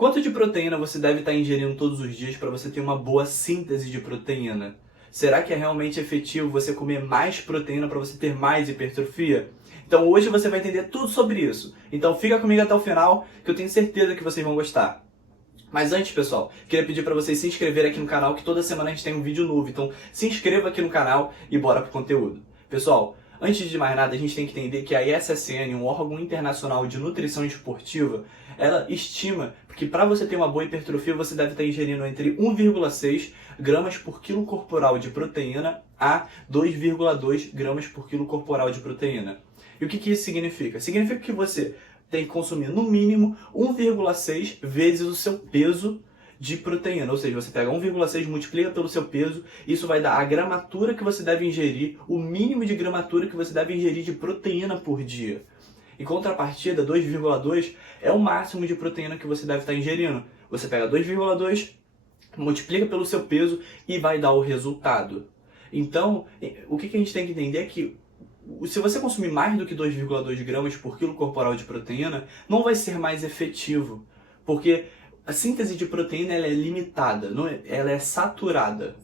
Quanto de proteína você deve estar ingerindo todos os dias para você ter uma boa síntese de proteína? Será que é realmente efetivo você comer mais proteína para você ter mais hipertrofia? Então hoje você vai entender tudo sobre isso. Então fica comigo até o final que eu tenho certeza que vocês vão gostar. Mas antes, pessoal, queria pedir para vocês se inscreverem aqui no canal, que toda semana a gente tem um vídeo novo. Então se inscreva aqui no canal e bora pro conteúdo. Pessoal, antes de mais nada, a gente tem que entender que a ISSN, um órgão internacional de nutrição esportiva, ela estima que para você ter uma boa hipertrofia, você deve estar ingerindo entre 1,6 gramas por quilo corporal de proteína a 2,2 gramas por quilo corporal de proteína. E o que isso significa? Significa que você tem que consumir no mínimo 1,6 vezes o seu peso de proteína, ou seja, você pega 1,6, multiplica pelo seu peso, isso vai dar a gramatura que você deve ingerir, o mínimo de gramatura que você deve ingerir de proteína por dia. Em contrapartida, 2,2 é o máximo de proteína que você deve estar ingerindo. Você pega 2,2, multiplica pelo seu peso e vai dar o resultado. Então, o que a gente tem que entender é que se você consumir mais do que 2,2 gramas por quilo corporal de proteína, não vai ser mais efetivo, porque a síntese de proteína ela é limitada, ela é saturada.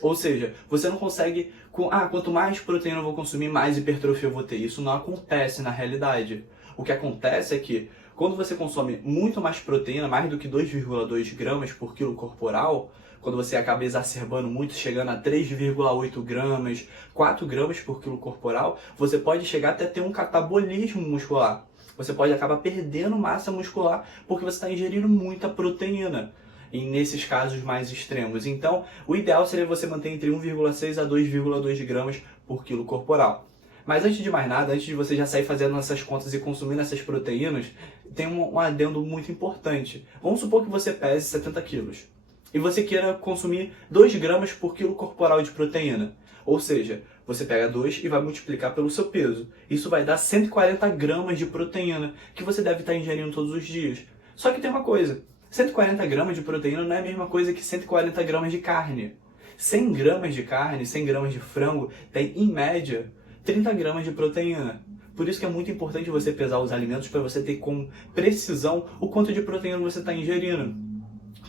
Ou seja, você não consegue, quanto mais proteína eu vou consumir, mais hipertrofia eu vou ter. Isso não acontece na realidade. O que acontece é que quando você consome muito mais proteína, mais do que 2,2 gramas por quilo corporal, quando você acaba exacerbando muito, chegando a 3,8 gramas, 4 gramas por quilo corporal, você pode chegar até ter um catabolismo muscular. Você pode acabar perdendo massa muscular porque você está ingerindo muita proteína, e nesses casos mais extremos. Então, o ideal seria você manter entre 1,6 a 2,2 gramas por quilo corporal. Mas antes de mais nada, antes de você já sair fazendo essas contas e consumindo essas proteínas, tem um adendo muito importante. Vamos supor que você pese 70 quilos e você queira consumir 2 gramas por quilo corporal de proteína. Ou seja, você pega 2 e vai multiplicar pelo seu peso. Isso vai dar 140 gramas de proteína que você deve estar ingerindo todos os dias. Só que tem uma coisa, 140 gramas de proteína não é a mesma coisa que 140 gramas de carne. 100 gramas de carne, 100 gramas de frango tem, em média, 30 gramas de proteína. Por isso que é muito importante você pesar os alimentos para você ter com precisão o quanto de proteína você está ingerindo.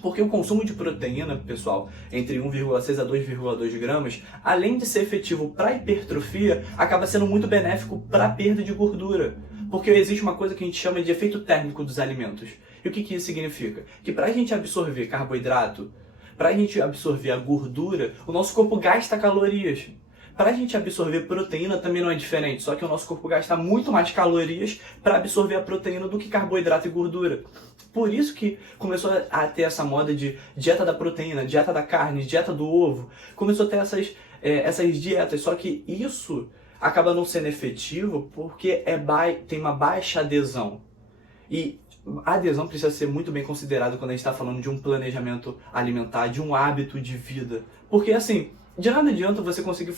Porque o consumo de proteína, pessoal, entre 1,6 a 2,2 gramas, além de ser efetivo para a hipertrofia, acaba sendo muito benéfico para a perda de gordura. Porque existe uma coisa que a gente chama de efeito térmico dos alimentos. E o que isso significa? Que para a gente absorver carboidrato, para a gente absorver a gordura, o nosso corpo gasta calorias. Para a gente absorver proteína também não é diferente, só que o nosso corpo gasta muito mais calorias para absorver a proteína do que carboidrato e gordura. Por isso que começou a ter essa moda de dieta da proteína, dieta da carne, dieta do ovo. Começou a ter essas dietas, só que isso acaba não sendo efetivo porque tem uma baixa adesão. E a adesão precisa ser muito bem considerada quando a gente está falando de um planejamento alimentar, de um hábito de vida. Porque assim, de nada adianta você conseguir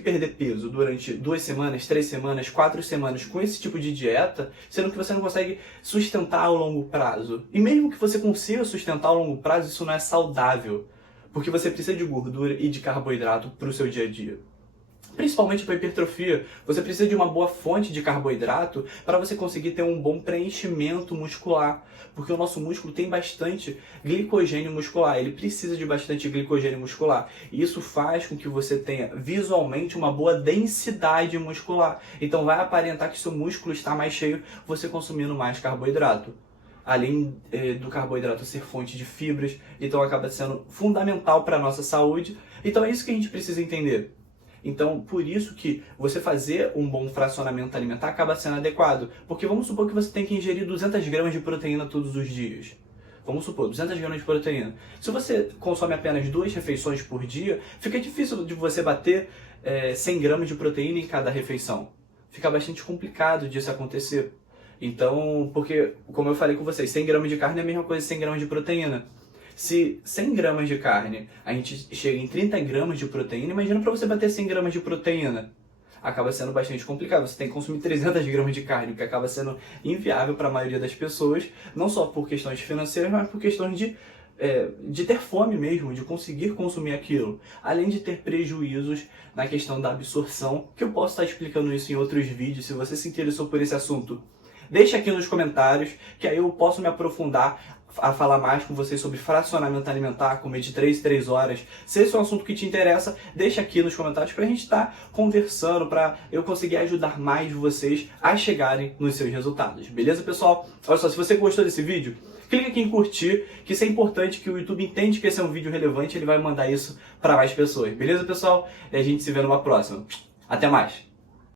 perder peso durante 2 semanas, 3 semanas, 4 semanas com esse tipo de dieta, sendo que você não consegue sustentar ao longo prazo. E mesmo que você consiga sustentar ao longo prazo, isso não é saudável, porque você precisa de gordura e de carboidrato para o seu dia a dia. Principalmente para hipertrofia, você precisa de uma boa fonte de carboidrato para você conseguir ter um bom preenchimento muscular, porque o nosso músculo tem bastante glicogênio muscular, ele precisa de bastante glicogênio muscular, e isso faz com que você tenha visualmente uma boa densidade muscular, então vai aparentar que seu músculo está mais cheio você consumindo mais carboidrato. Além do carboidrato ser fonte de fibras, então acaba sendo fundamental para a nossa saúde, então é isso que a gente precisa entender. Então, por isso que você fazer um bom fracionamento alimentar acaba sendo adequado. Porque vamos supor que você tem que ingerir 200 gramas de proteína todos os dias. Vamos supor, 200 gramas de proteína. Se você consome apenas 2 refeições por dia, fica difícil de você bater 100 gramas de proteína em cada refeição. Fica bastante complicado disso acontecer. Então, porque, como eu falei com vocês, 100 gramas de carne é a mesma coisa que 100 gramas de proteína. Se 100 gramas de carne, a gente chega em 30 gramas de proteína, imagina para você bater 100 gramas de proteína. Acaba sendo bastante complicado, você tem que consumir 300 gramas de carne, o que acaba sendo inviável para a maioria das pessoas, não só por questões financeiras, mas por questões de ter fome mesmo, de conseguir consumir aquilo. Além de ter prejuízos na questão da absorção, que eu posso estar explicando isso em outros vídeos, se você se interessou por esse assunto. deixa aqui nos comentários, que aí eu posso me aprofundar a falar mais com vocês sobre fracionamento alimentar, comer de 3 em 3 horas. Se esse é um assunto que te interessa, deixa aqui nos comentários pra gente estar conversando, pra eu conseguir ajudar mais vocês a chegarem nos seus resultados. Beleza, pessoal? Olha só, se você gostou desse vídeo, clica aqui em curtir, que isso é importante, que o YouTube entende que esse é um vídeo relevante e ele vai mandar isso para mais pessoas. Beleza, pessoal? E a gente se vê numa próxima. Até mais!